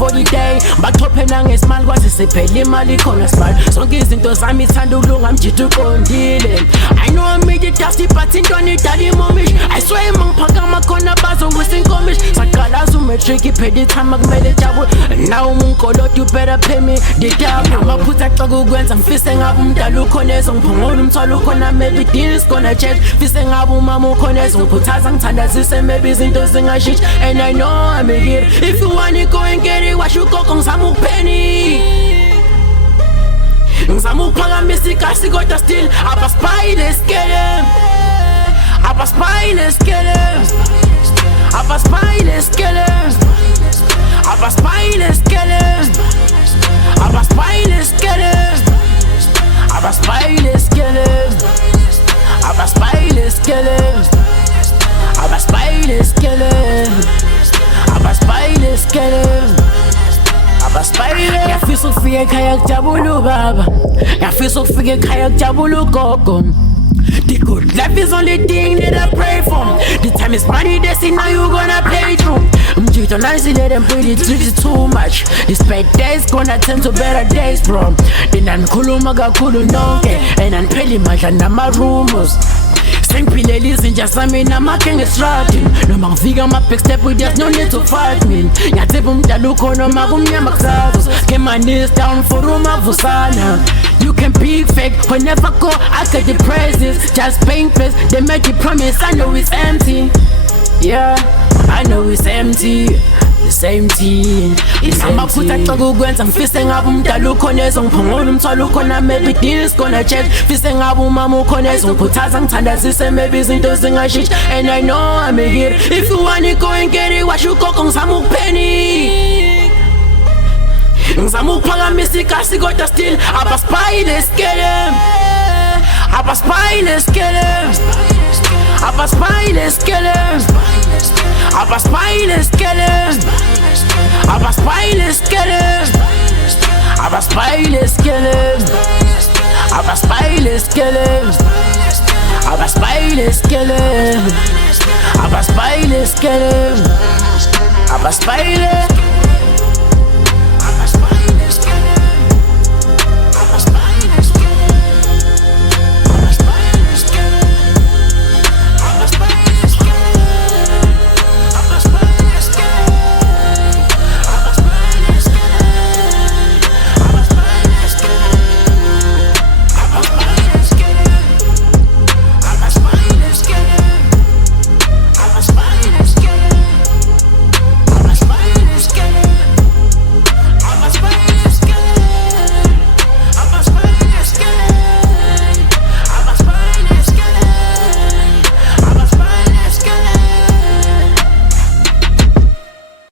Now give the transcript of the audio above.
for the day bachophela ngesimali kwaze siphele imali khona smile zonke izinto zami ithanda ukulunga mjitha uqondile I know I made it dusty but intoni idala imomish I swear mangiphakama khona bazongwisa inkomish saqalaza umetric iphela ithama kumele jabule now umunkolodi you better pay me the double amaphutha axoka ukwenza ngifise ngabe umdala ukhona ezongiphungula umthwalo ukhona maybe deals gonna change fise ngabe umama ukhona ezongikhuthaza ngithandazise maybe izinto zingashintsha and I know I'm here if you want it go and get it washo ugogo ngizama ukupheni ngizama ukuphakamisa ikasi kodwa still abaspy let's get him abaspy let's get him abaspy let's get him abaspy let's get him abaspy let's get him abaspy let's get him abaspy let's get him abaspy let's get him abaspy let's get him ngiyafisa ukufika ekhaya kujabula ubaba ngiyafisa ukufika ekhaya kujabula ugogo the good life is only thing that I pray for the time is money they say now you gonna pay through mjito nice let them put it too much these bad days gonna turn to better days bro then angikhuluma kakhulu nonke and angipheli madla nama-rumors sengiphilele izinja zami namakhe ngestratin noma ngifika ama-backstep there's no need to fight me ngiyathemba umdala ukhona noma kumnyama kusazo get my knees down for umavusana you can be fake whenever go I get the praises just paintless they make you promise I know it's empty yeah I know it's empty the same thing amaphutha axoka ukwenza ngifise ngabe umdala ukhona ezongiphungula umthwalo ukhona maybe deals gonna change fise ngabe umama ukhona ezongikhuthaza ngithandazise maybe izinto zingashintsha and I know I'm here if you want it go and get it washo ugogo ngizama ukupheni ngizama ukuphakamisa ikasi kodwa still abaspy let's get him abaspy let's get him abaspy let's get him abaspy let's get him abaspy let's get him abaspy let's get him abaspy let's get him abaspy let's get him abaspy let's get him abaspy let's